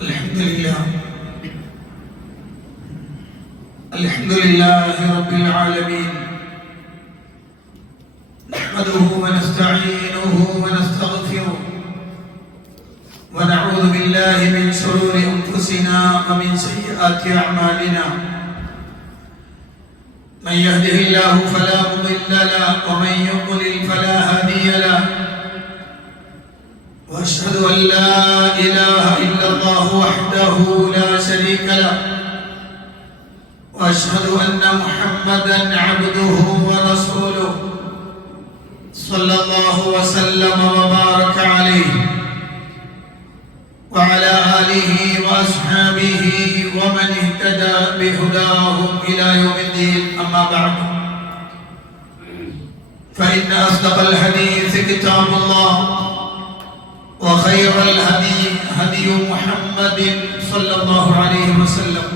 الحمد لله رب العالمين، نحمده ونستعينه ونستغفره ونعوذ بالله من شرور أنفسنا ومن سيئات أعمالنا. من يهده الله فلا مضل له ومن يضلل فلا هادي له، وأشهد أن لا إله إلا الله وحده لا شريك له، وأشهد أن محمدا عبده ورسوله صلى الله وسلم وبارك عليه وعلى آله وأصحابه ومن اهتدى بهداهم إلى يوم الدين. أما بعد، فإن أصدق الحديث كتاب الله، وخير الهدي هدي محمد صلى الله عليه وسلم،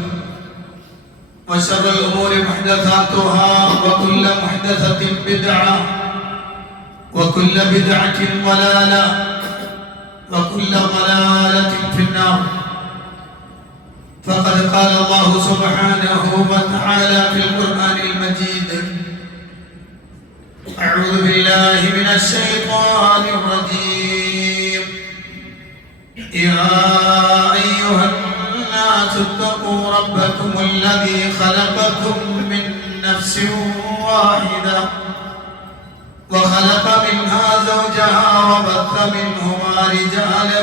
وشر الأمور محدثاتها، وكل محدثة بدعة، وكل بدعة ضلالة، وكل ضلالة في النار. فقد قال الله سبحانه وتعالى في القرآن المجيد: أعوذ بالله من الشيطان الرجيم. يا أيها الناس اتقوا ربكم الذي خلقكم من نفس واحدة وخلق منها زوجها وبث منهما رجالا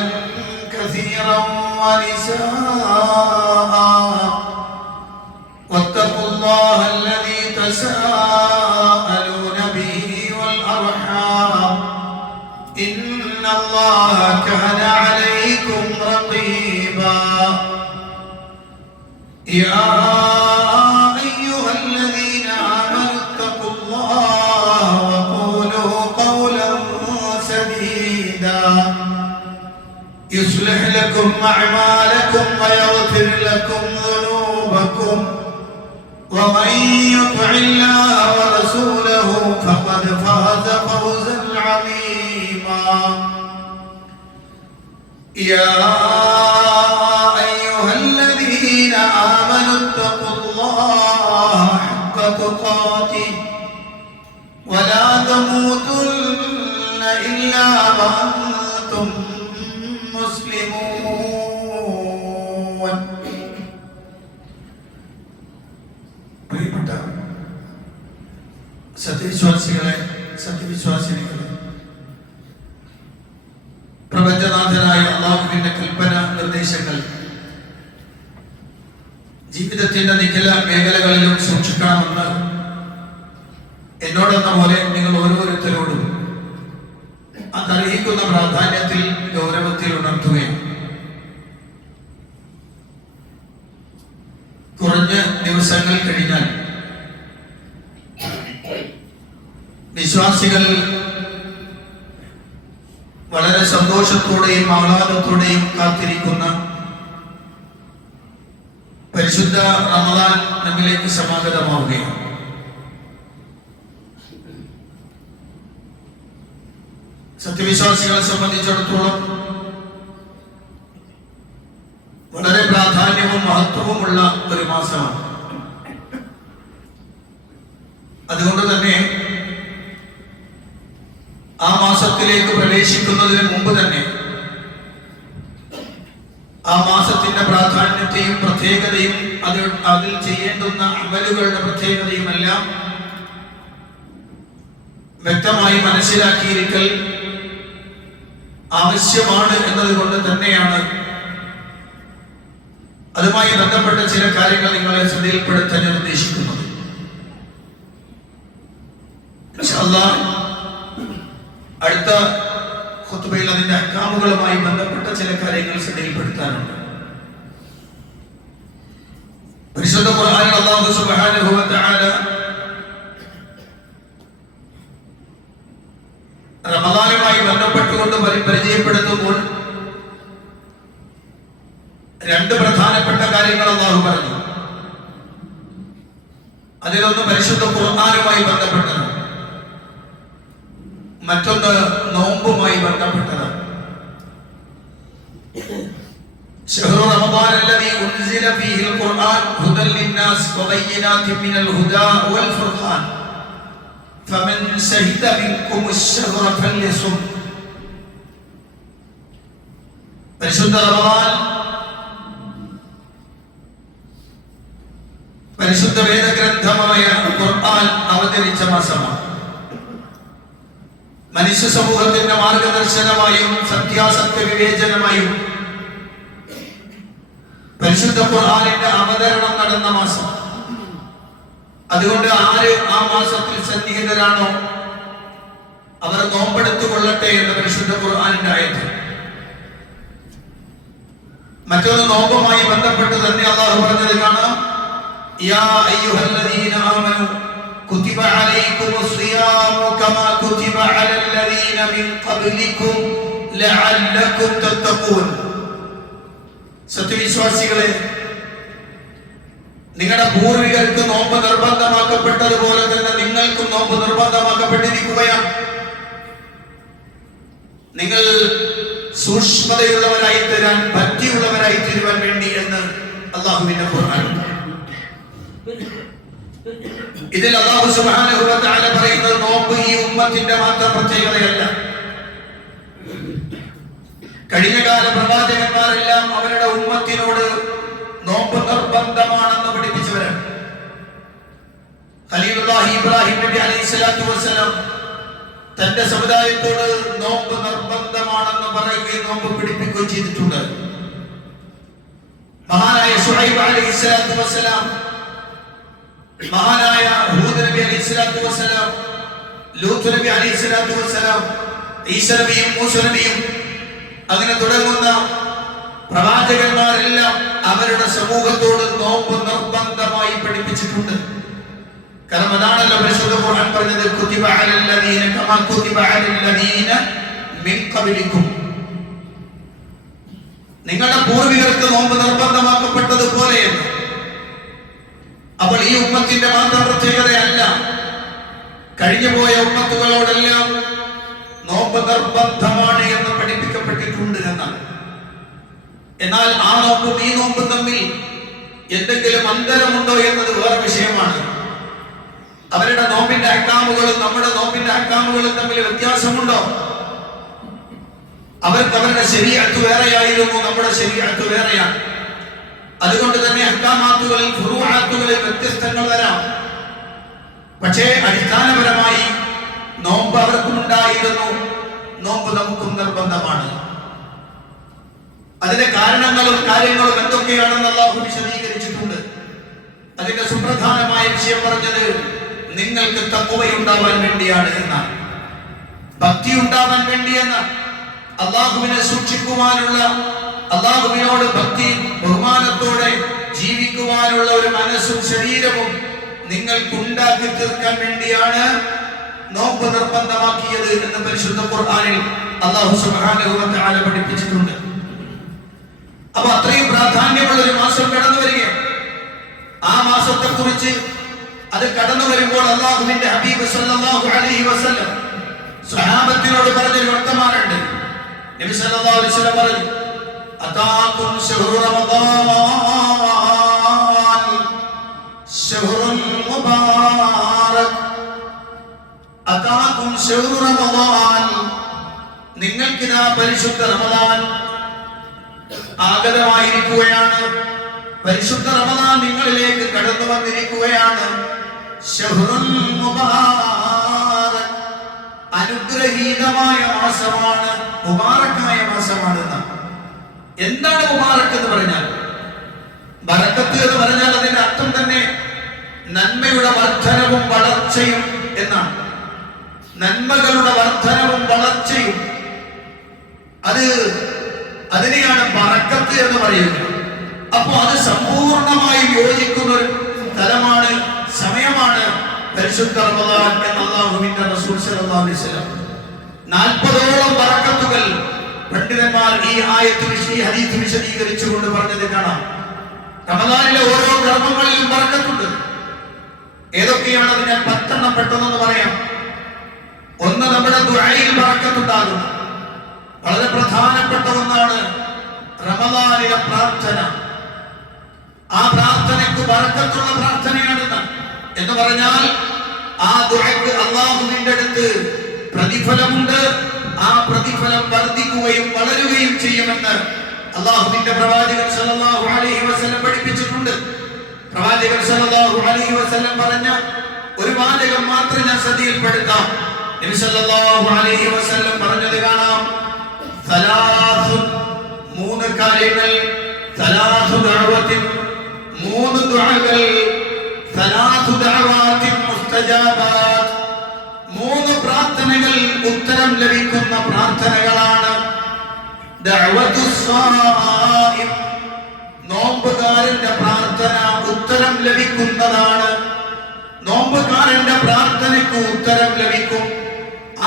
كثيرا ونساء، واتقوا الله الذي تساءلون به والأرحام، إن الله كان عليكم رقيبا. يا أيها الذين آمنوا اتقوا الله وقولوا قولا سديدا يصلح لكم أعمالكم ويغفر لكم ذنوبكم، ومن يطع الله ورسوله فقد فاز فوزا عظيما. يا أيها الذين آمنوا اتقوا الله حق تقاته ولا تموتن إلا وأنتم مسلمون. പ്രിയപ്പെട്ട സത്യവിശ്വാസികളെ, സത്യവിശ്വാസിനികളെ, പ്രപഞ്ചനാഥനായ അല്ലാഹുവിന്റെ കൽപ്പന നിർദ്ദേശങ്ങൾ ജീവിതത്തിന്റെ നിഖില മേഖലകളിലും സൂക്ഷിക്കണമെന്ന് എന്നോടെന്ന പോലെ നിങ്ങൾ ഓരോരുത്തരോടും അതർഹിക്കുന്ന പ്രാധാന്യത്തിൽ ഗൗരവത്തിൽ ഉണർത്തുകയാണ്. കുറഞ്ഞ ദിവസങ്ങൾ കഴിഞ്ഞാൽ വിശ്വാസികൾ വളരെ സന്തോഷത്തോടെയും ആഹ്ലാദത്തോടെയും കാത്തിരിക്കുന്ന പരിശുദ്ധ റമദാൻ നമ്മിലേക്ക് സമാഗതമാവുകയാണ്. സത്യവിശ്വാസികളെ സംബന്ധിച്ചിടത്തോളം വളരെ പ്രാധാന്യവും മഹത്വവുമുള്ള ഒരു മാസമാണ്. അതുകൊണ്ട് തന്നെ ആ മാസത്തിലേക്ക് പ്രവേശിക്കുന്നതിന് മുമ്പ് തന്നെ ആ മാസത്തിന്റെ പ്രാധാന്യത്തെയും പ്രത്യേകതയും അതിൽ ചെയ്യേണ്ടുന്ന അമലുകളുടെ പ്രത്യേകതയും എല്ലാം വ്യക്തമായി മനസ്സിലാക്കിയിരിക്കൽ ആവശ്യമാണ് എന്നതുകൊണ്ട് തന്നെയാണ് അതുമായി ബന്ധപ്പെട്ട ചില കാര്യങ്ങൾ നിങ്ങളെ ശ്രദ്ധയിൽപ്പെടുത്താൻ ഞാൻ ഉദ്ദേശിക്കുന്നത്. അടുത്ത ഖുത്ബയിൽ അതിന്റെ അഹ്കാമുകളുമായി ബന്ധപ്പെട്ട ചില കാര്യങ്ങൾ ശ്രദ്ധയിൽപ്പെടുത്താനുണ്ട്. പരിശുദ്ധ ഖുർആനിൽ അല്ലാഹു സുബ്ഹാനഹു വ തആല റമദാനുമായി ബന്ധപ്പെട്ടുകൊണ്ട് പരിചയപ്പെടുത്തുമ്പോൾ രണ്ട് പ്രധാനപ്പെട്ട കാര്യങ്ങൾ അല്ലാഹു പറഞ്ഞു. അതിലൊന്ന് പരിശുദ്ധ ഖുർആനുമായി ബന്ധപ്പെട്ടത്, മറ്റൊന്ന് നോമ്പുമായി ബന്ധപ്പെട്ടതാണ്. ശഹ്റു رمضان الذي أنزل فيه القرآن هدى للناس وبينات من الهدى والفرقان فمن شهد منكم الشهر فليصم. പരിശുദ്ധ റമദാൻ പരിശുദ്ധ വേദഗ്രന്ഥമായ ഖുർആൻ അവതരിച്ച മാസമാണ്. മനുഷ്യ സമൂഹത്തിന്റെ മാർഗദർശനമായും സത്യാസത്യ വിവേചനമായും പരിശുദ്ധ ഖുർആനിന്റെ അവതരണം നടന്ന മാസം. അതുകൊണ്ട് ആര് ആ മാസത്തിൽ സന്നിഹിതരാണോ അവർ നോമ്പെടുത്തുകൊള്ളട്ടെ എന്ന് പരിശുദ്ധ ഖുർആനിന്റെ ആയത്ത്. മറ്റൊരു നോമ്പുമായി ബന്ധപ്പെട്ട് തന്നെ അല്ലാഹു പറഞ്ഞത് കാണാം, യാ അയ്യുഹല്ലദീന ആമനൂ കുതിബ അലൈക്കുമുസ് സിയാമു കമാ കുതിബ അലല്ലദീന മിൻ ഖബ്ലികും ലഅല്ലകും തത്തഖൂൻ. സത്യവിശ്വാസികളെ, നിങ്ങളുടെ പൂർവികർക്ക് നോമ്പ് നിർബന്ധമാക്കപ്പെട്ടതുപോലെ തന്നെ നിങ്ങൾക്കും നോമ്പ് നിർബന്ധമാക്കപ്പെട്ടിരിക്കുകയാണ്. നിങ്ങൾ സൂക്ഷ്മതയുള്ളവരായി തീരാൻ, ഭക്തിയുള്ളവരായി തീരുവാൻ വേണ്ടി എന്ന് അല്ലാഹുവിന്റെ ഖുർആൻ. ഇതിൽ അല്ലാഹു സുബ്ഹാനഹു വ തആല പറയുന്നത് നോമ്പ് ഈ ഉമ്മത്തിന്റെ മാത്രം പ്രത്യേകതയല്ല. കഴിഞ്ഞകാല പ്രവാചകന്മാരെല്ലാം അവരുടെ ഉമ്മത്തിനോട് നോമ്പ് നിർബന്ധമാണെന്ന് പഠിപ്പിച്ചവരാണ്. ഖലീലുല്ലാഹി ഇബ്രാഹിം നബി അലൈഹിസ്സലാത്തു വസ്സലാം തന്റെ സമുദായത്തോട് നോമ്പ് നിർബന്ധമാണെന്ന് പറയുകയും നോമ്പ് പിടിപ്പിക്കുകയും ചെയ്തിട്ടുണ്ട്. മഹാനായ ശുഐബ് അലൈഹിസ്സലാത്തു വസ്സലാം, മഹാനായ ഹൂദ് നബി അലൈഹിസ്സലാത്തു വസ്സലാം, ലൂത്ത് നബി അലൈഹിസ്സലാത്തു വസ്സലാം, ഈസ നബിയും മൂസ നബിയും അങ്ങനെ തുടങ്ങുന്ന പ്രവാചകന്മാരെല്ലാം അവരുടെ സമൂഹത്തോട് നോമ്പ് നിർബന്ധമായി പഠിപ്പിച്ചിട്ടുണ്ട്. കാരണം അതാണല്ലോ പരിശുദ്ധ ഖുർആൻ പറഞ്ഞത്, കുതിബ അലല്ലദീന കമാ കുതിബ അലല്ലദീന മിൻ ഖബ്ലികും. നിങ്ങളുടെ പൂർവികർക്ക് നോമ്പ് നിർബന്ധമാക്കപ്പെട്ടതുപോലെ. അപ്പോൾ ഈ ഉമ്മത്തിന്റെ മാത്രം പ്രത്യേകതയല്ല, കഴിഞ്ഞുപോയ ഉമ്മത്തുകളോടെല്ലാം നോമ്പ് നിർബന്ധമാണ് എന്ന് പഠിപ്പിക്കപ്പെട്ടിട്ടുണ്ട് എന്നാണ്. എന്നാൽ ആ നോമ്പും ഈ നോമ്പും തമ്മിൽ എന്തെങ്കിലും അന്തരമുണ്ടോ എന്നത് വേറെ വിഷയമാണ്. അവരുടെ നോമ്പിന്റെ അഹ്കാമുകളും നമ്മുടെ നോമ്പിന്റെ അഹ്കാമുകളും തമ്മിൽ വ്യത്യാസമുണ്ടോ? അവർക്ക് അവരുടെ ശരീഅത്ത് വേറെയായിരുന്നു, നമ്മുടെ ശരീഅത്ത് വേറെയാണ്. അതുകൊണ്ട് തന്നെ അഹ്കാമാത്തുകളിൽ ഫുറൂഅത്തുകളിൽ വ്യത്യസ്തങ്ങൾ വരാം. പക്ഷേ അടിസ്ഥാനപരമായി നോമ്പ് അവർക്കും ഉണ്ടായിരുന്നു, നോമ്പ് നമുക്കും നിർബന്ധമാണ്. അതിന്റെ കാരണങ്ങളും കാര്യങ്ങളും എന്തൊക്കെയാണെന്ന് അല്ലാഹു വിശദീകരിച്ചിട്ടുണ്ട്. അതിന്റെ സുപ്രധാനമായ വിഷയം പറഞ്ഞത് നിങ്ങൾക്ക് തഖ്വയുണ്ടാവാൻ വേണ്ടിയാണ് എന്നാണ്, ഭക്തി ഉണ്ടാവാൻ വേണ്ടിയെന്ന്. അല്ലാഹുവിനെ സൂക്ഷിക്കുവാനുള്ള, അല്ലാഹുവിനോട് ഭക്തി ബഹുമാനത്തോടെ ജീവിക്കുവാനുള്ള ഒരു മനസ്സും ശരീരവും നിങ്ങൾക്ക് ഉണ്ടാക്കി തീർക്കാൻ വേണ്ടിയാണ് നോമ്പ് നിർബന്ധമാക്കിയത് എന്ന് പരിശുദ്ധ ഖുർആനിൽ അല്ലാഹു സുബ്ഹാനഹു വ തആല പഠിപ്പിച്ചിട്ടുണ്ട്. അപ്പൊ അത്രയും പ്രാധാന്യമുള്ള ഒരു മാസം കടന്നു വരികയാണ്. ആ മാസത്തെ കുറിച്ച് അത് കടന്നു വരുമ്പോൾ അല്ലാഹുവിന്റെ ഹബീബ് സല്ലല്ലാഹു അലൈഹി വസല്ലം സ്വഹാബത്തിനോട് പറഞ്ഞൊരു വർത്തമാനമുണ്ട്. നബി സല്ലല്ലാഹു അലൈഹി വസല്ലം പറഞ്ഞു, അതാകും ശഹ്റു റമദാൻ ശഹ്റുൻ മുബാറക്. അതാകും ശഹ്റു റമദാൻ, നിങ്ങൾക്കിതാ പരിശുദ്ധ റമദാൻ ആഗതമായിരിക്കുകയാണ്. പരിശുദ്ധ റമദാൻ നിങ്ങളിലേക്ക് കടന്നു വന്നിരിക്കുകയാണ്. ശഹ്റുൻ മുബാറക്, അനുഗ്രഹീതമായ മാസമാണ്, മുബാറക്കായ മാസമാണെന്ന്. എന്താണ് മുബാറക്ക് എന്ന് പറഞ്ഞാൽ? ബറക്കത്ത് എന്ന് പറഞ്ഞാൽ അതിന്റെ അർത്ഥം തന്നെ നന്മയുടെ വർധനവും വളർച്ചയും എന്നാണ്. നന്മകളുടെ വർധനവും വളർച്ചയും, അതിനെയാണ് ബറക്കത്ത് എന്ന് പറയുന്നത്. അപ്പോ അത് സമ്പൂർണമായി യോജിക്കുന്ന ഒരു സ്ഥലമാണ്, സമയമാണ് പരിശുദ്ധ റമദാൻ എന്ന് അല്ലാഹുവിന്റെ റസൂൽ സല്ലല്ലാഹു അലൈഹി വസല്ലം. 40ഓളം ബറക്കത്തുകൾ പണ്ഡിതന്മാർ ഈ ആയത്ത് ഹദീസ് വിശദീകരിച്ചുകൊണ്ട് പറഞ്ഞത് കാണാം. റമദാനിലെ ഓരോ കർമ്മങ്ങളിലും ബറക്കത്തുണ്ട്. ഏതൊക്കെയാണെന്ന് ഞാൻ 10 പെട്ടെന്ന് പറയാം. ഒന്ന്, നമ്മുടെ ദുആയിൽ ബറക്കത്തുണ്ടാകും. വളരെ പ്രധാനപ്പെട്ട ഒന്നാണ് റമദാനിലെ പ്രാർത്ഥന. പ്രാർത്ഥനക്ക് ബറക്കത്തുള്ള പ്രാർത്ഥനയാണെന്ന്. എന്ന് പറഞ്ഞാൽ ആ ദുആക്ക് അല്ലാഹുവിന്റെ അടുത്ത് പ്രതിഫലമുണ്ട്. ആ പ്രതിഫലം വർദ്ധിക്കുകയും വളരുകയും ചെയ്യുമെന്ന് അല്ലാഹുവിന്റെ പ്രവാചകൻ സല്ലല്ലാഹു അലൈഹി വസല്ലം പഠിപ്പിച്ചിട്ടുണ്ട്. പ്രവാചകൻ സല്ലല്ലാഹു അലൈഹി വസല്ലം പറഞ്ഞ ഒരു വാചകം മാത്രം ഞാൻ ശ്രദ്ധയിൽപ്പെടുത്താം. നബി സല്ലല്ലാഹു അലൈഹി വസല്ലം പറഞ്ഞത് കാണാം, സലാസുൻ, മൂന്ന് കാര്യങ്ങൾ, സലാസു ദഅവത്തിൻ, മൂന്ന് ദുആകൾ, സലാസു ദഅവാത്തിൻ മുസ്തജാബാത്ത്, മൂന്ന് പ്രാർത്ഥനകൾ ഉത്തരം ലഭിക്കുന്ന പ്രാർത്ഥനകളാണ്. ദഅവത്തുസ് സായിം, നോമ്പുകാരന്റെ പ്രാർത്ഥന ഉത്തരം ലഭിക്കുന്നതാണ്. നോമ്പുകാരന്റെ പ്രാർത്ഥനയ്ക്ക് ഉത്തരം ലഭിക്കും.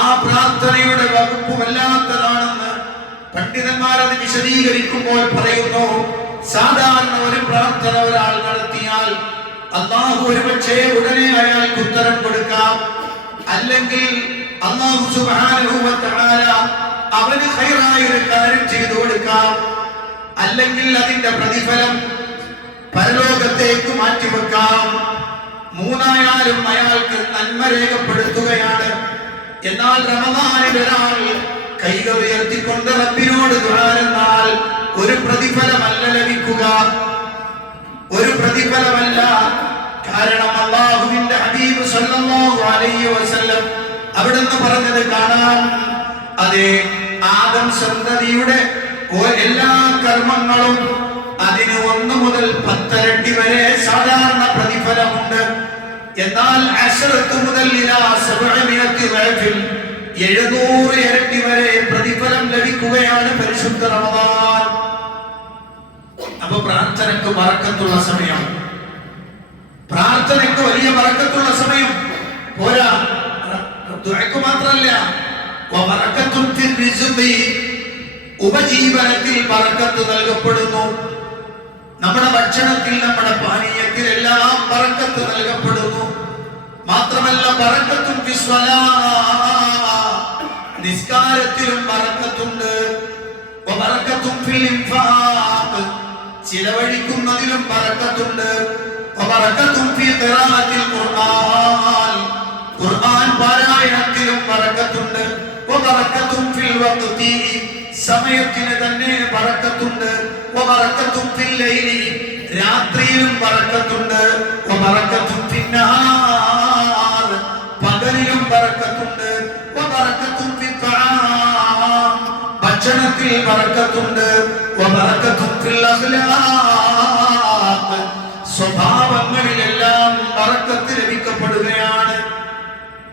ആ പ്രാർത്ഥനയുടെ വകുപ്പ് വല്ലാത്തതാണെന്ന് പണ്ഡിതന്മാർ അത് വിശദീകരിക്കുമ്പോൾ പറയുന്നു. സാധാരണ ഒരു പ്രാർത്ഥന ഒരാൾ നടത്തിയാൽ അല്ലാഹു ഒരുപക്ഷേ ഉടനെ അയാൾക്ക് ഉത്തരം കൊടുക്കാം, അല്ലെങ്കിൽ അല്ലാഹു സുബ്ഹാനഹു വ തആല അവന് ഖൈറായ ഒരു കാര്യം ചെയ്തു കൊടുക്കാം, അല്ലെങ്കിൽ അതിന്റെ പ്രതിഫലം പരലോകത്തേക്ക് മാറ്റിവെക്കാം. മൂന്നായാലും അയാൾക്ക് നന്മ രേഖപ്പെടുത്തുകയാണ്. എന്നാൽ റമദാനിൽ ഒരാൾ കൈകൾ ഉയർത്തിക്കൊണ്ട് റബ്ബിനോട് ദുആ ചെയ്താൽ ഒരു പ്രതിഫലമല്ല ലഭിക്കുക, ഒരു പ്രതിഫലമല്ല. കാരണം അല്ലാഹുവിന്റെ ഹബീബ് സല്ലല്ലാഹു അലൈഹി വസല്ലം അവിടുന്ന് പറഞ്ഞത് കാണാം, അതെ, ആദം സന്തതിയുടെ എല്ലാ കർമ്മങ്ങളും അതിന് 1 മുതൽ 10 ഇരട്ടി വരെ സാധാരണ പ്രതിഫലമുണ്ട്. എന്നാൽ 10 മുതൽ 700 ഇരട്ടി വരെ പ്രതിഫലം ലഭിക്കുകയാണ് പരിശുദ്ധ റമദാൻ. അപ്പൊ പ്രാർത്ഥനയ്ക്ക് ബറക്കത്തുള്ള സമയം, പ്രാർത്ഥനയ്ക്ക് വലിയ ബറക്കത്തുള്ള സമയം പോരാ. ദുആക്ക് മാത്രമല്ല, വബറകത്തുൻ ഫിൽ റിസ്ഖി, ഉപജീവനത്തിൽ ബറക്കത്ത് നൽകപ്പെടുന്നു. നമ്മുടെ ഭക്ഷണത്തിൽ, നമ്മുടെ പാനീയത്തിൽ എല്ലാം ബറക്കത്ത് നൽകപ്പെടുന്നു. മാത്രമല്ല, ബറക്കത്തുൻ ഫിസ് സ്വലാത്ത്, നിസ്കാരത്തിലും ബറക്കത്തുണ്ട്. വബറകത്തുൻ ഫിൽ ഇൻഫാഖ്, ചിലവഴിക്കുന്നതിലും ബറക്കത്തുണ്ട്. വബറകത്തുൻ ഫി ഖിറാഅത്തിൽ ഖുർആൻ, ഖുർആൻ പാരായണത്തിലും ബറക്കത്തുണ്ട്. വബറകത്തുൻ ഫിൽ വഖ്തി, സമയത്തിന് തന്നെ ബറക്കത്തുണ്ട്. വബറകത്തുൻ ഫിൽ ലൈലി, രാത്രിയിലും ബറക്കത്തുണ്ട്. വബറകത്തുൻ ഫിൻ നഹാർ, പകലിലും ബറക്കത്തുണ്ട്. വബറകത്തുൻ ഫിൽ തആം, ഭക്ഷണത്തിൽ ബറക്കത്തുണ്ട്. വബറകത്തുൻ ഫിൽ അഖ്ലാഖ്, സ്വഭാവങ്ങളിലെല്ലാം ബറക്കത്ത് ലഭിക്കപ്പെടുകയാണ്.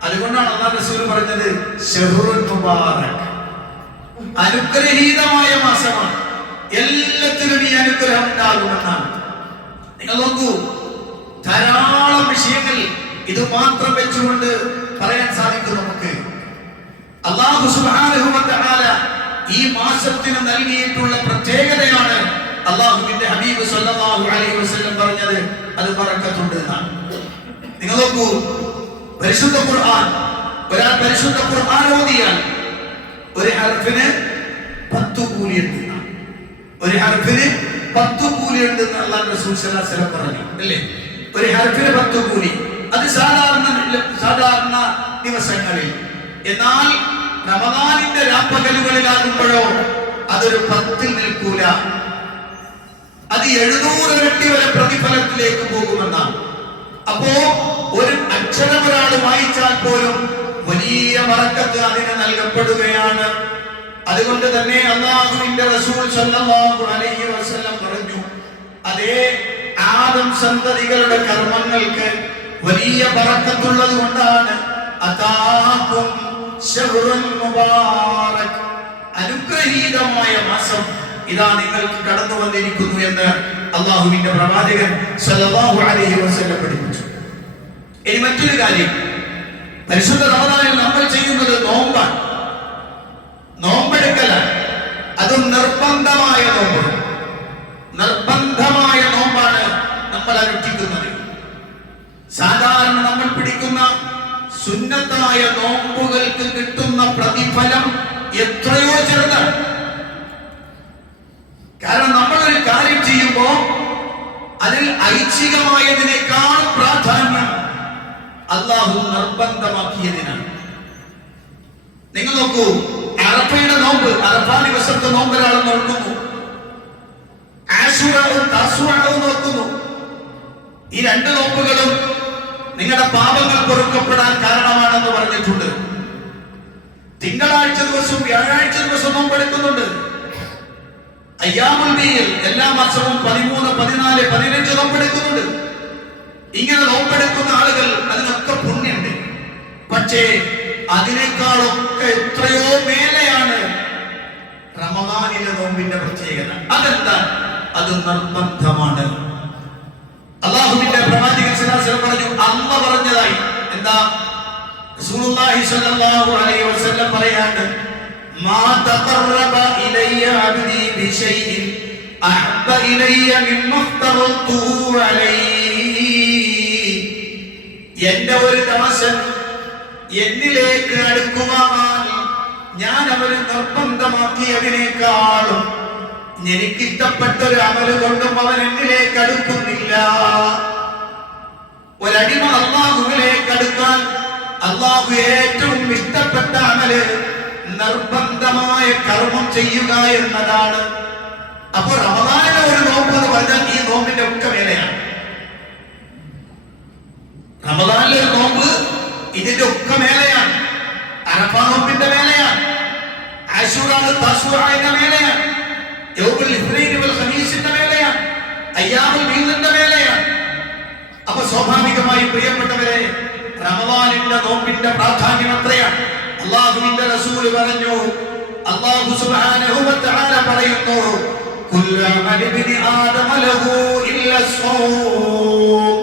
അതുകൊണ്ടാണ് അല്ലാഹു റസൂൽ പറഞ്ഞത് ശഹ്റുൽ മുബാറക്, അനുഗ്രഹീതമായ മാസമാണ്. എല്ലാത്തിലും ഈ അനുഗ്രഹം ഉണ്ടാകുമെന്നാണ്. നിങ്ങൾ നോക്കൂ, ധാരാളം വിഷയങ്ങൾ ഇത് മാത്രം വെച്ചുകൊണ്ട് പറയാൻ സാധിക്കും നമുക്ക്. അല്ലാഹു സുബ്ഹാനഹു വ തആല ഈ മാസത്തിന് നൽകിയിട്ടുള്ള പ്രത്യേകതയാണ് അല്ലാഹുവിന്റെ ഹബീബ് സല്ലല്ലാഹു അലൈഹി വസല്ലം പറഞ്ഞത്, അത് ബറക്കത്തുണ്ട് എന്നാണ്. നിങ്ങൾ നോക്കൂ, പരിശുദ്ധ ഖുർആൻ, ഒരാൾ പരിശുദ്ധ ഖുർആൻ ഓതിയാൽ ഒരു ഹർഫിന് 10 കൂലിയുണ്ട്. ഒരു ഹർഫിന് 10 കൂലിയുണ്ട് എന്ന് അല്ലാഹു റസൂൽ സ്വല്ലല്ലാഹു അലൈഹി വസല്ലം പറഞ്ഞു, അല്ലേ? ഒരു ഹർഫിന് 10 കൂലി. അത് സാധാരണ ദിവസങ്ങളിൽ. എന്നാൽ റമദാനിന്റെ രാപ്പകലുകളിലാകുമ്പോഴോ അതൊരു 10 നിൽക്കൂല, അത് 700 ഇരട്ടി വരെ പ്രതിഫലത്തിലേക്ക് പോകുമെന്നാണ്. അപ്പോ ഒരു അക്ഷരം ഒരാൾ വായിച്ചാൽ പോലും വലിയ ബറക്കത്ത് അതിന് നൽകപ്പെടുകയാണ്. അതുകൊണ്ട് തന്നെ അല്ലാഹുവിന്റെ റസൂൽ സല്ലല്ലാഹു അലൈഹി വസല്ലം പറഞ്ഞു, അതേ, ആദം സന്തതികളുടെ കർമ്മങ്ങൾക്ക് വലിയ ബറക്കത്തുള്ളത് കൊണ്ടാണ് അതാകും ശഹ്റുൽ മുബാറക്, അനുഗ്രഹീതമായ മാസം ഇതാ നിങ്ങൾക്ക് കടന്നു വന്നിരിക്കുന്നു എന്ന് അല്ലാഹുവിന്റെ പ്രവാചകൻ സല്ലല്ലാഹു അലൈഹി വസല്ലം പഠിപ്പിച്ചു. ഇനി മറ്റൊരു കാര്യം, പരിശുദ്ധ റമദാനിൽ നമ്മൾ ചെയ്യുന്നത് നോമ്പാണ്, നോമ്പെടുക്കലാണ്. അതും നിർബന്ധമായ നോമ്പ്, നിർബന്ധമായ നോമ്പാണ് നമ്മൾ അനുഷ്ഠിക്കുന്നത്. സാധാരണ നമ്മൾ പിടിക്കുന്ന സുന്നത്തായ നോമ്പുകൾക്ക് കിട്ടുന്ന പ്രതിഫലം എത്രയോ ചെറുതാണ്. കാരണം നമ്മളൊരു കാര്യം ചെയ്യുമ്പോൾ അതിൽ ഐച്ഛികമായതിനേക്കാൾ പ്രാധാന്യം അല്ലാഹു നിർബന്ധമാക്കിയതിനാണ്. നിങ്ങൾ നോക്കൂ, അറഫയുടെ നോമ്പ്, അറഫാ ദിവസത്തെ നോമ്പ് ഒരാൾ നോക്കുന്നു, ആശൂറവും തസ്വാവും നോക്കുന്നു. ഈ രണ്ട് നോമ്പുകളും നിങ്ങളുടെ പാപങ്ങൾ പൊറുക്കപ്പെടാൻ കാരണമാണെന്ന് പറഞ്ഞിട്ടുണ്ട്. തിങ്കളാഴ്ച ദിവസവും വ്യാഴാഴ്ച ദിവസവും നോമ്പെടുക്കുന്നുണ്ട്. അയ്യാമുൽ ബീൽ എല്ലാ മാസവും 13, 14, 15 നോമ്പെടുക്കുന്നുണ്ട്. ഇങ്ങനെ നോമ്പെടുക്കുന്ന ആളുകൾ അതിനൊക്കെ പുണ്യമുണ്ട്. പക്ഷേ അതിനേക്കാളൊക്കെ എത്രയോ മേലെയാണ് റമദാനിലെ നോമ്പിന്റെ പ്രത്യേകത. അതെന്താ? അത് നിർബന്ധമാണ്. അല്ലാഹുവിന്റെ പ്രവാചകൻ സല്ലല്ലാഹു അലൈഹി വസല്ലം പറഞ്ഞു, അല്ലാഹ് പറഞ്ഞതായി എന്താ? റസൂലുള്ളാഹി സ്വല്ലല്ലാഹു അലൈഹി വസല്ലം പറയാണ്, മാ തഖറബ ഇലയ്യ അബ്ദി ബിശൈഇൻ അഹബ്ബ ഇലയ്യ മിമ്മ ഇഫ്തറതുഹു അലൈഹി. എന്റെ ഒരു ദാസൻ എന്നിലേക്ക് അടുക്കുവാൻ ഞാൻ അവന് നിർബന്ധമാക്കിയതിനേക്കാളും എനിക്കിഷ്ടപ്പെട്ട ഒരു അമല് കൊണ്ടും അവൻ എന്നിലേക്ക് അടുക്കുന്നില്ല. ഒരടിമ അല്ലാഹുവിലേക്ക് അടുക്കാൻ അല്ലാഹു ഏറ്റവും ഇഷ്ടപ്പെട്ട അമല് നിർബന്ധമായ കർമ്മം ചെയ്യുക എന്നതാണ്. അപ്പൊ റമദാനിലെ ഒരു നോമ്പ് എന്ന് പറഞ്ഞാൽ ഈ നോമ്പിന്റെ ഒക്കെ മേലെയാണ്. റമദാനിലെ ഒരു നോമ്പ് ഇതിന്റെ ഒക്കെ മേലെയാണ്. അറഫാ നോമ്പിന്റെ മേലെയാണ്. ആശൂറ തസ്വാഇന്റെ മേലെയാണ്. യൗമുൽ ഇസ്നൈൻ വൽ ഖമീസിന്റെ മേലെയാണ്. അയ്യാമുൽ ബീദിന്റെ മേലെയാണ്. അപ്പൊ സ്വാഭാവികമായി പ്രിയപ്പെട്ടവരെ, റമദാനിന്റെ നോമ്പിന്റെ പ്രാധാന്യം എത്രയാണ്? അല്ലാഹുവിന്റെ റസൂൽ പറഞ്ഞു, അല്ലാഹു സുബ്ഹാനഹു വ തആല പറയുന്നു, കുല്ലു അമലി ഇബ്നി ആദമ ലഹു ഇല്ല സ്വൗം.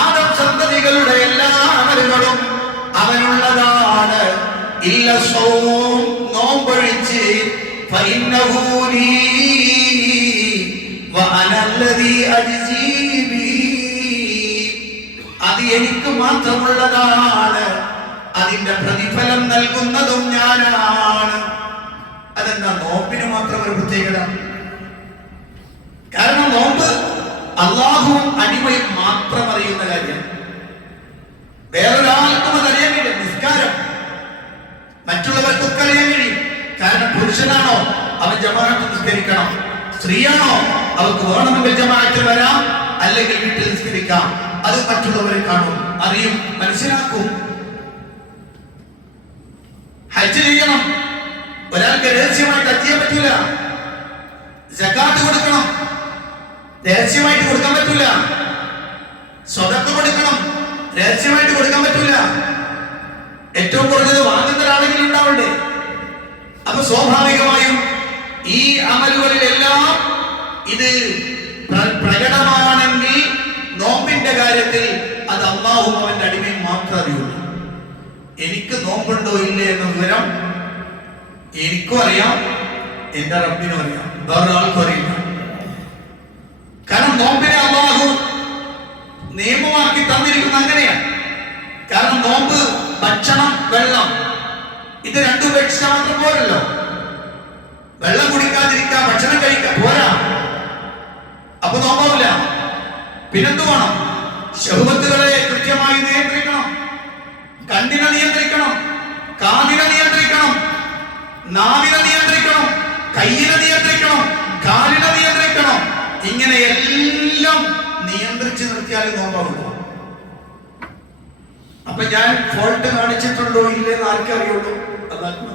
ആദം സന്തതികളുടെ എല്ലാ അമലുകളും അവനുള്ളതാണ്. ഇല്ല സ്വൗം, നോമ്പൊഴിച്ച്. ഫഇന്നഹു ലീ വഅന അല്ലദീ അജ്സീ ബിഹി. അത് എനിക്ക് മാത്രമുള്ളതാണ്, അതിന്റെ പ്രതിഫലം നൽകുന്നതും ഞാനാണ്. അതെന്താ? നോമ്പിന് മാത്രം ഒരു പ്രത്യേകത. കാരണം നോമ്പ് അല്ലാഹുവും അടിമയും മാത്രം അറിയുന്ന കാര്യം. വേറൊരാൾക്കും അത് അറിയാൻ കഴിയും. നിസ്കാരം മറ്റുള്ളവർക്കൊക്കെ അറിയാൻ കഴിയും. കാരണം പുരുഷനാണോ അവൻ ജമാഅത്ത് നിസ്കരിക്കണം, സ്ത്രീയാണോ അവർക്ക് വേണമെങ്കിൽ ജമാഅത്തിൽ വരാം, അല്ലെങ്കിൽ വീട്ടിൽ നിസ്കരിക്കാം. അത് മറ്റുള്ളവരെ കാണും, അറിയും, മനസ്സിലാക്കും. ഹജ്ജ് ചെയ്യണം, ഒരാൾക്ക് രഹസ്യമായിട്ട് ഹജ്ജ് ചെയ്യാൻ പറ്റൂല. സകാത്ത് കൊടുക്കണം, രഹസ്യമായിട്ട് കൊടുക്കാൻ പറ്റൂല. സ്വതക്ക കൊടുക്കണം, രഹസ്യമായിട്ട് കൊടുക്കാൻ പറ്റൂല. ഏറ്റവും കുറഞ്ഞത് വാങ്ങുന്ന ഒരാളെങ്കിലും ഉണ്ടാവണ്ടേ? അപ്പൊ സ്വാഭാവികമായും ഈ അമലുകളിലെല്ലാം ഇത് പ്രകടമാണെങ്കിൽ നോമ്പിന്റെ കാര്യത്തിൽ അത് അല്ലാഹു അവന്റെ അടിമയും മാത്രമേ അറിയുള്ളൂ. എനിക്ക് നോമ്പുണ്ടോ ഇല്ലേ എന്ന വിവരം എനിക്കും അറിയാം, എന്റെ റബ്ബിനും അറിയാം, വേറൊരാൾക്കും അറിയില്ല. കാരണം നോമ്പിനെ അല്ലാഹു നിയമമാക്കി തന്നിരിക്കുന്നത് അങ്ങനെയാണ്. കാരണം നോമ്പ് ഭക്ഷണം, വെള്ളം, ഇത് രണ്ടും ഉപേക്ഷിച്ചാൽ മാത്രം പോരല്ലോ. വെള്ളം കുടിക്കാതിരിക്കാം, ഭക്ഷണം കഴിക്കാം, പോരാ. അപ്പൊ നോമ്പാവില്ല. പിന്നെന്ത് വേണം? ശഹ്വത്തുകളെ കൃത്യമായി നിയന്ത്രിക്കണം. കണ്ണിനെ നിയന്ത്രിക്കണം, കാതിനെ നിയന്ത്രിക്കണം, നാവിനെ നിയന്ത്രിക്കണം, കയ്യിനെ നിയന്ത്രിക്കണം, കാലിനെ നിയന്ത്രിക്കണം. ഇങ്ങനെ എല്ലാം നിയന്ത്രിച്ച് നിർത്തിയാലേ നോമ്പാവുള്ളൂ. അപ്പൊ ഞാൻ ഫോൾട്ട് കാണിച്ചിട്ടുണ്ടോ ഇല്ലെന്ന് ആർക്കറിയുള്ളൂ? അതാർക്കും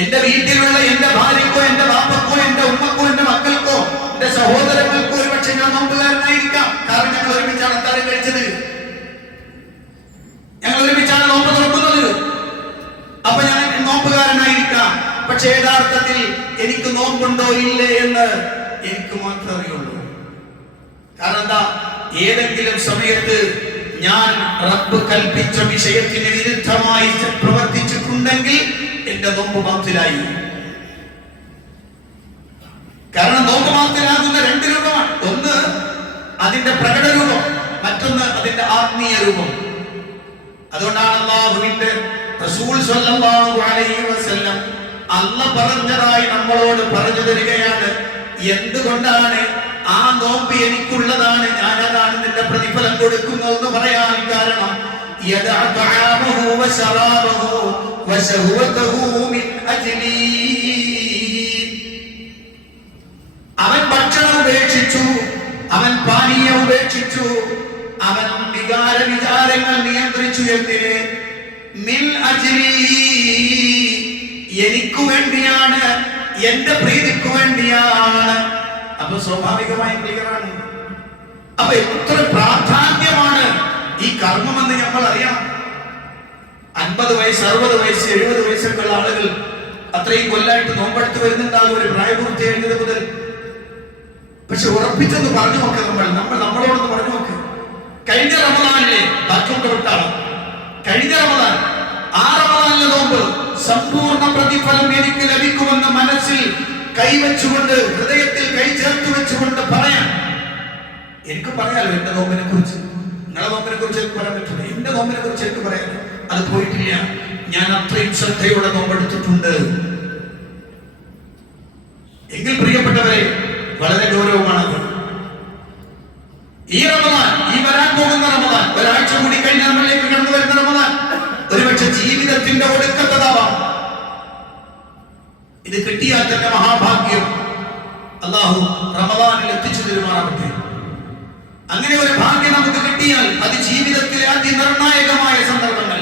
എന്റെ വീട്ടിലുള്ള എന്റെ ഭാര്യക്കോ, എന്റെ ബാപ്പക്കോ, എന്റെ ഉമ്മക്കോ, എന്റെ മക്കൾക്കോ, എന്റെ സഹോദരങ്ങൾക്കോ ഒരു പക്ഷെ ഞാൻ നോമ്പുകാരനായിരിക്കാം. കാരണം ഞങ്ങൾ ഒരുമിച്ചാണ് അത്താഴം കഴിച്ചത്, ഞങ്ങൾ ഒരുമിച്ചാണ് നോമ്പ് തുറക്കുന്നത്. അപ്പൊ ഞാൻ നോമ്പുകാരനായിരിക്കാം. പക്ഷെ യഥാർത്ഥത്തിൽ എനിക്ക് നോമ്പുണ്ടോ ഇല്ലേ എന്ന് എനിക്ക് മാത്രമേ അറിയുള്ളൂ. കാരണം എന്താ? ഏതെങ്കിലും സമയത്ത് ഞാൻ റബ്ബ് കൽപ്പിച്ച വിഷയത്തിന് വിരുദ്ധമായി പ്രവർത്തിച്ചിട്ടുണ്ടെങ്കിൽ എന്റെ നോമ്പ് ബാത്തിലായി. കാരണം നോമ്പ് ബാത്തിലാകുന്ന രണ്ട് രൂപമാണ്. ഒന്ന് അതിന്റെ പ്രകട രൂപം, മറ്റൊന്ന് അതിന്റെ ആത്മീയ രൂപം. അതുകൊണ്ടാണ് അല്ലാഹുവിന്റെ റസൂൽ സ്വല്ലല്ലാഹു അലൈഹി വസല്ലം അല്ലാഹ് പറഞ്ഞതായി നമ്മളോട് പറഞ്ഞു തരികയാണ്, എന്തുകൊണ്ടാണ് ആ നോമ്പ് എനിക്കുള്ളതാണ്, ഞാനതാണ് നിന്റെ പ്രതിഫലം കൊടുക്കുന്നതെന്ന് പറയാൻ കാരണം അവൻ ഭക്ഷണം ഉപേക്ഷിച്ചു, അവൻ പാനീയം ഉപേക്ഷിച്ചു, അവൻ വിചാരങ്ങൾ നിയന്ത്രിച്ചു. എന്തിന്? മിൻ അജ്ലി, എനിക്കു വേണ്ടിയാണ്, എന്റെ പ്രീതിക്കു വേണ്ടിയാണ്. അപ്പൊ സ്വാഭാവികമായും ക്ലിയറാണ്. അപ്പൊ എത്ര പ്രാധാന്യമാണ് ഈ കർമ്മമെന്ന് നമ്മൾ അറിയണം. 50 വയസ്സ് 60 വയസ്സ് 70 വയസ്സൊക്കെ ഉള്ള ആളുകൾ അത്രയും കൊല്ലായിട്ട് നോമ്പെടുത്ത് വരുന്നുണ്ടാകും ഒരു പ്രായപൂർത്തിയായത് മുതൽ. പക്ഷെ ഉറപ്പിച്ചെന്ന് പറഞ്ഞു നോക്ക്, നമ്മളോടൊന്ന് പറഞ്ഞു നോക്ക്. കഴിഞ്ഞ റമദാനിലെ ബാക്കിയൊക്കെ വിട്ടാണ്, കഴിഞ്ഞ റമദാൻ ആ റമദാനിലെ നോമ്പ് സമ്പൂർണ്ണ പ്രതിഫലം എനിക്ക് ലഭിക്കുമെന്ന് മനസ്സിൽ കൈവച്ചുകൊണ്ട്, ഹൃദയത്തിൽ കൈ ചേർത്ത് വെച്ചുകൊണ്ട് പറയാൻ എനിക്ക് പറയാലോ. എന്റെ നോമ്പിനെ കുറിച്ച്, നിങ്ങളെ നോമ്പിനെ കുറിച്ച് എനിക്ക് പറയാൻ പറ്റില്ല. എന്റെ നോമ്പിനെ കുറിച്ച് എനിക്ക് പറയാലോ. അത് പോയിട്ടില്ല. ഞാൻ അത്രയും ശ്രദ്ധയോടെ നോമ്പെടുത്തിട്ടുണ്ട്. എങ്കിൽ പ്രിയപ്പെട്ടവരെ, വളരെ ഗൗരവമാണത്. ഈ റമദാൻ, ഈ വരാൻ പോകുന്ന റമദാൻ, ഒരാഴ്ച കൂടി കഴിഞ്ഞ് നമ്മളിലേക്ക് കടന്നു വരുന്ന റമദാൻ ഒരുപക്ഷെ ജീവിതത്തിന്റെ ഒടുക്കത്തതാവാം. ഇത് കിട്ടിയാൽ തന്നെ മഹാഭാഗ്യം. അല്ലാഹു റമദാനിൽ എത്തിച്ചു തരുമാറാവട്ടെ. അങ്ങനെ ഒരു ഭാഗ്യം നമുക്ക് കിട്ടിയാൽ അത് ജീവിതത്തിലെ അതിനിർണായകമായ സന്ദർഭങ്ങൾ.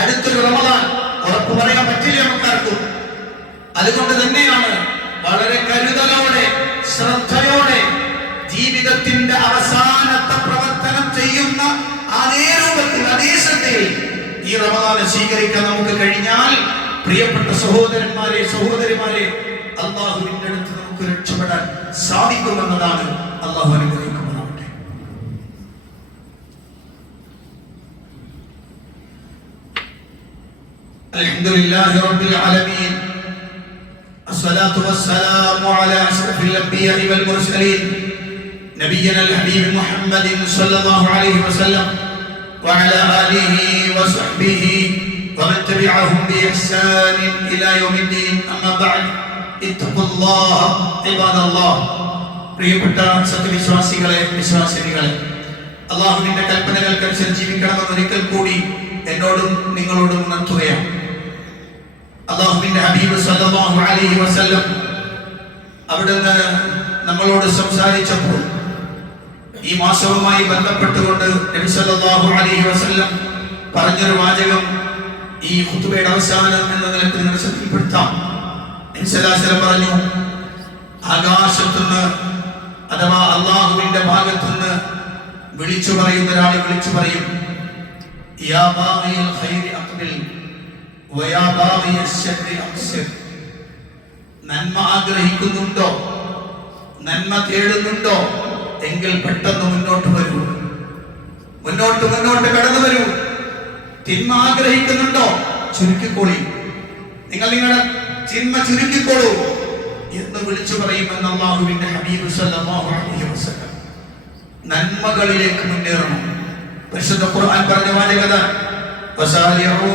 അടുത്തൊരു റമദാൻ ഉറപ്പ് പറയാൻ പറ്റില്ല നമുക്കാർക്കും. അതുകൊണ്ട് തന്നെയാണ് വളരെ കരുതലോടെ, ശ്രദ്ധയോടെ ജീവിതത്തിന്റെ അവസാനത്തെ പ്രവർത്തനം ചെയ്യുന്ന അതേ രൂപത്തിൽ, അതേ ശ്രദ്ധയിൽ ഈ റമദാനെ സ്വീകരിക്കാൻ നമുക്ക് കഴിഞ്ഞാൽ, പ്രിയപ്പെട്ട സഹോദരന്മാരെ, സഹോദരിമാരെ, അല്ലാഹുവിന്റെ അടുത്ത് നമുക്ക് രക്ഷപ്പെടാൻ സാധിക്കുമെന്നതാണ്. അല്ലാഹു അനുഗ്രഹിക്കുമാറാവട്ടെ. അൽഹംദുലില്ലാഹി റബ്ബിൽ ആലമീൻ, അസ്സലാത്തു വസ്സലാമു അലാ അഷ്റഫിൽ അംബിയാഇ വൽ മുർസലീൻ, നബിയ്യിനാ ഹബീബ് മുഹമ്മദിൻ സ്വല്ലല്ലാഹു അലൈഹി വസല്ലം വഅലാ ആലിഹി വസഹ്ബിഹി ومن تبعهم بإحسان إلى يوم الدين. أما بعد اتقوا الله عباد الله. പ്രിയപ്പെട്ട സത്യവിശ്വാസികളെ, വിശ്വാസിനികളെ, അല്ലാഹുവിന്റെ കൽപ്പനകൾക്കനുസരിച്ച് ജീവിക്കണമെന്ന് ഒരിക്കൽ കൂടി എന്നോടും നിങ്ങളോടും ഉണർത്തുകയാണ്. അല്ലാഹുവിന്റെ ഹബീബ് സല്ലല്ലാഹു അലൈഹി വസല്ലം അവിടുന്ന് നമ്മളോട് സംസാരിച്ചപ്പോൾ ഈ മാസവുമായി ബന്ധപ്പെട്ടുകൊണ്ട് നബി സല്ലല്ലാഹു അലൈഹി വസല്ലം പറഞ്ഞൊരു വാചകം ഈ ഖുതുബയുടെ അവസാനം എന്ന നിലയ്ക്ക് നിങ്ങൾ ശ്രദ്ധയിൽപ്പെടുത്താം. നബി സല്ലല്ലാഹു അലൈഹി വസല്ലം പറഞ്ഞു, ആകാശത്തുനിന്ന് അഥവാ അല്ലാഹുവിന്റെ ഭാഗത്തുനിന്ന് വിളിച്ചു പറയുന്ന ഒരാൾ വിളിച്ചു പറയും, യാ ബാഗിയൽ ഖൈരി അഖ്ബിൽ വയാ ബാഗിയൽ ശർരി അബ്സിർ. നന്മ ആഗ്രഹിക്കുന്നുണ്ടോ, നന്മ തേടുന്നുണ്ടോ എങ്കിൽ പെട്ടെന്ന് മുന്നോട്ട് വരൂ, മുന്നോട്ട് കടന്നു വരൂ. തിന്മ ആഗ്രഹിക്കുന്നുണ്ടോ, ചുരുക്കിക്കോളി, നിങ്ങൾ നിങ്ങളുടെ തിന്മ ചുരുക്കിക്കോളൂ എന്ന് വിളിച്ചു പറയുമെന്ന് അല്ലാഹുവിന്റെ ഹബീബ് സല്ലല്ലാഹു അലൈഹി വസല്ലം. നന്മകളിലേക്ക് മുന്നേറണം. പരിശുദ്ധ ഖുർആൻ പറഞ്ഞ വാചകത, വസാരിഊ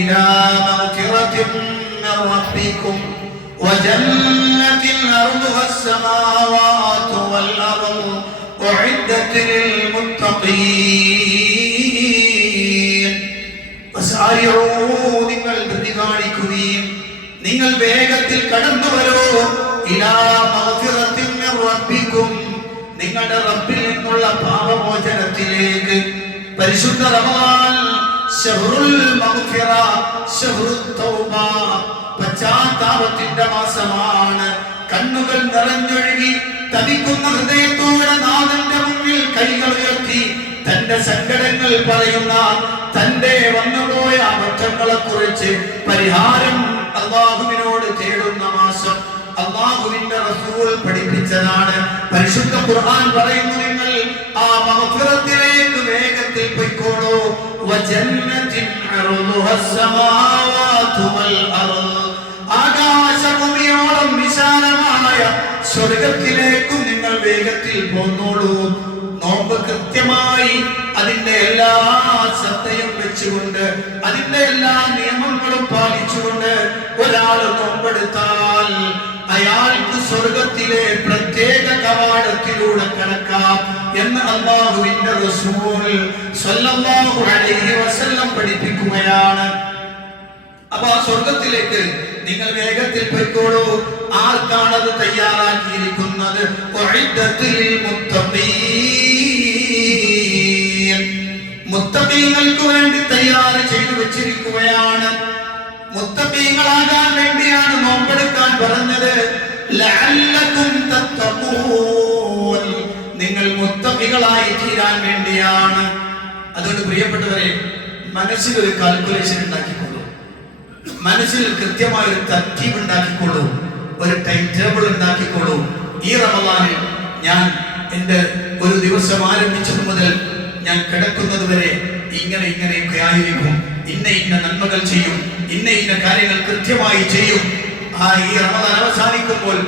ഇലാ മഗ്ഫിറത്തിൻ മിർ റബ്ബിക്കും വജന്നത്തിൻ അർദുഹാ അസ്സമാവാതു വൽ അർദു ഉഇദ്ദത് ലിൽ മുത്തഖീൻ. വസാരിഊ, നിങ്ങൾ ധൃതി കാണിക്കുകയും നിങ്ങൾ വേഗത്തിൽ കടന്നു വരൂ, ഇലാ മഗ്ഫിറത്തിൻ മിർ റബ്ബിക്കും, നിങ്ങളുടെ റബ്ബിൽ നിന്നുള്ള പാപമോചനത്തിലേക്ക്. പരിശുദ്ധ റമദാൻ ശഹ്റുൽ മഗ്ഫിറ, ശഹ്റുത് തൗബ, പശ്ചാത്താപത്തിന്റെ മാസമാണ്. കണ്ണുകൾ നിറഞ്ഞൊഴുകി തപിക്കുന്ന ഹൃദയത്തോടെ നാഥന്റെ മുന്നിൽ കൈകൾ ഉയർത്തി തന്റെ സങ്കടങ്ങൾ പറയുന്ന, തന്റെ വന്നുപോയ അബദ്ധങ്ങളെ കുറിച്ച് പരിഹാരം അല്ലാഹുവിനോട് തേടുന്ന മാസം. അല്ലാഹുവിന്റെ റസൂൽ പഠിപ്പിച്ചതാണ്. പരിശുദ്ധ ഖുർആൻ പറയുന്നു, നിങ്ങൾ ആ മഗ്ഫിറത്തിലേക്ക് വേഗത്തിൽ പോയിക്കോളൂ. വജന്നത്തിൻ അർദുഹാ അസ്സമാവാതു വൽ അർദ്, ആകാശഭൂമിയോളം വിശാലമായ സ്വർഗ്ഗത്തിലേക്കും നിങ്ങൾ വേഗത്തിൽ പോന്നോളൂ. നോമ്പ് കൃത്യമായി അതിന്റെ എല്ലാ ശ്രദ്ധയും വെച്ചുകൊണ്ട്, അതിന്റെ എല്ലാ നിയമങ്ങളും പാലിച്ചുകൊണ്ട് ഒരാൾ നോമ്പെടുത്താൽ അയാൾക്ക് സ്വർഗത്തിലെ പ്രത്യേക കവാടത്തിലൂടെ കടക്കാം എന്ന് അല്ലാഹുവിന്റെ റസൂൽ സ്വല്ലല്ലാഹു അലൈഹി വസല്ലം പഠിപ്പിക്കുകയാണ്. അപ്പൊ ആ സ്വർഗത്തിലേക്ക് നിങ്ങൾ വേഗത്തിൽ പോയിക്കോളൂ. ആർക്കാണത് തയ്യാറാക്കിയിരിക്കുന്നത്? മുത്തഖീങ്ങൾക്ക് വേണ്ടി തയ്യാർ ചെയ്തു വെച്ചിരിക്കുകയാണ്. മുത്തഖീങ്ങളാകാൻ വേണ്ടിയാണ് നോമ്പെടുക്കാൻ പറഞ്ഞത്. ലഅല്ലകും തത്തഖൂൻ, നിങ്ങൾ മുത്തഖികളായി തീരാൻ വേണ്ടിയാണ്. അതുകൊണ്ട് പ്രിയപ്പെട്ടവരെ, മനസ്സിൽ ഒരു കാൽക്കുലേഷൻ ഉണ്ടാക്കിക്കൊള്ളൂ, മനസ്സിൽ കൃത്യമായ ഒരു തർത്തീബ് ഉണ്ടാക്കിക്കൊള്ളൂ, ഒരു ടൈം ടേബിൾ ഉണ്ടാക്കിക്കൊള്ളൂ. ഈ റമളാനിൽ ഞാൻ എൻ്റെ ഒരു ദിവസം ആരംഭിച്ചത് മുതൽ ഞാൻ കിടക്കുന്നത് വരെ ഇങ്ങനെയൊക്കെ ആയിരിക്കും, ഇന്ന നന്മകൾ ചെയ്യും, ഇന്ന കാര്യങ്ങൾ കൃത്യമായി ചെയ്യും. ഈ റമളാൻ അവസാനിക്കുമ്പോൾ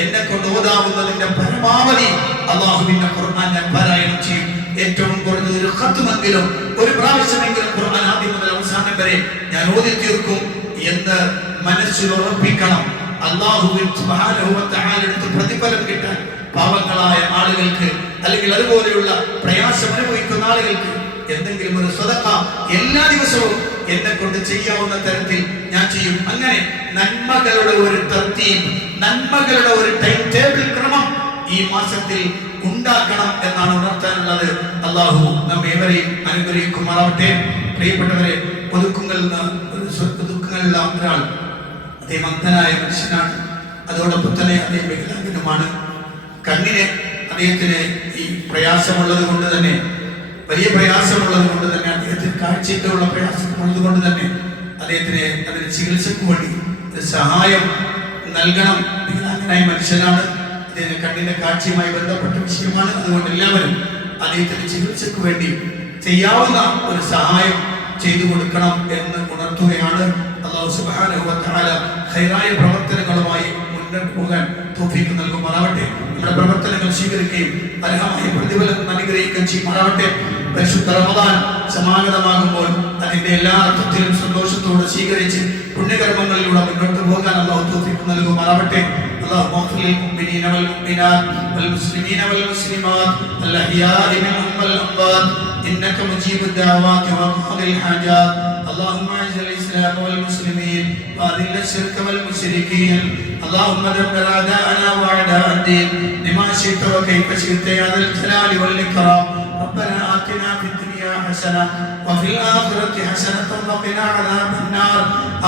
എന്നെ കൊണ്ട് ഓതാവുന്നതിന്റെ പരമാവധി അല്ലാഹുവിന്റെ ഖുർആൻ ഞാൻ പാരായണം ചെയ്യും. ഏറ്റവും കുറഞ്ഞത് ഒരു ഖത്മെങ്കിലും, ഒരു പ്രാവശ്യമെങ്കിലും ഖുർആൻ ആദ്യം മുതൽ അവസാനം വരെ ഞാൻ ഓതി തീർക്കും എന്ന് മനസ്സിൽ ഉറപ്പിക്കണം. അല്ലാഹുവിൻ സുബ്ഹാനഹു വ തആല അടുത്ത് പ്രതിഫലം കിട്ടാൻ പാവങ്ങളായ ആളുകൾക്ക്, അല്ലെങ്കിൽ അതുപോലെയുള്ള പ്രയാസം അനുഭവിക്കുന്ന ആളുകൾക്ക് എന്തെങ്കിലും ഒരു സദഖ എല്ലാ ദിവസവും എന്നെ കൊണ്ട് ചെയ്യാവുന്ന തരത്തിൽ ഞാൻ ചെയ്യും. അങ്ങനെ നന്മകളുടെ ഒരു തർത്തീബ്, നന്മകളുടെ ഒരു ടൈം ടേബിൾ ക്രമം ഈ മാസത്തിൽ ഉണ്ടാക്കണം എന്നാണ് ഉണർത്താനുള്ളത്. അല്ലാഹു നമ്മേവരെയും അനുഗ്രഹിക്കുമാറാവട്ടെ. പ്രിയപ്പെട്ടവരെ, ഒതുക്കങ്ങളുള്ള ഒരാൾ, അദ്ദേഹം അന്ധനായ മനുഷ്യനാണ്. അതോടൊപ്പം തന്നെ അദ്ദേഹം വികലാംഗനുമാണ്. കണ്ണിന് അദ്ദേഹത്തിന് ഈ പ്രയാസമുള്ളത് കൊണ്ട് തന്നെ, വലിയ പ്രയാസമുള്ളത് കൊണ്ട് തന്നെ, അദ്ദേഹത്തിന് കാഴ്ചയ്ക്കുള്ള പ്രയാസമുള്ളത് കൊണ്ട് തന്നെ അദ്ദേഹത്തിന് അതിന് ചികിത്സക്ക് വേണ്ടി ഒരു സഹായം നൽകണം. വികലാംഗനായ മനുഷ്യനാണ്, അദ്ദേഹത്തിന് കണ്ണിന്റെ കാഴ്ചയുമായി ബന്ധപ്പെട്ട വിഷയമാണ്. അതുകൊണ്ട് എല്ലാവരും അദ്ദേഹത്തിന് ചികിത്സക്ക് വേണ്ടി ചെയ്യാവുന്ന ഒരു സഹായം ചെയ്തു കൊടുക്കണം എന്ന് ഉണർത്തുകയാണ്. അല്ലാഹു സുബ്ഹാനഹു വ തആല ഖൈറായ പ്രവർത്തനങ്ങളുമായി മുന്നോട്ട് പോകാൻ തൗഫീഖ് നൽകുമാറാവട്ടെ. നമ്മുടെ പ്രവർത്തനങ്ങൾ സ്വീകരിക്കുകയും അർഹമായ പ്രതിഫലം അനുഗ്രഹിക്കുകയും ചെയ്യുമാറാവട്ടെ. പരിശുദ്ധ റമദാൻ സമാഗതമാകുമ്പോൾ അതിന്റെ എല്ലാ അർത്ഥത്തിലും സന്തോഷത്തോടെ സ്വീകരിച്ച് പുണ്യകർമ്മങ്ങളിലൂടെ മുന്നോട്ട് പോകാൻ അല്ലാഹു തൗഫീഖ് നൽകുമാറാവട്ടെ. اللهم اغفر للمؤمنين والمؤمنات والمسلمين والمسلمات الأحياء منهم والأموات إنك مجيب الدعوات وقاضي الحاجات. اللهم أعز الإسلام والمسلمين وأذل الشرك والمشركين. اللهم دمر أعداءنا وأعداء الدين لما شئت وكيف شئت يا ذا الجلال والإكرام. ربنا آتنا في الدنيا حسنة وفي الآخرة حسنة وقنا عذاب النار.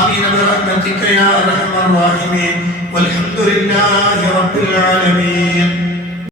آمين برحمتك يا أرحم الراحمين. والحمد لله رب العالمين.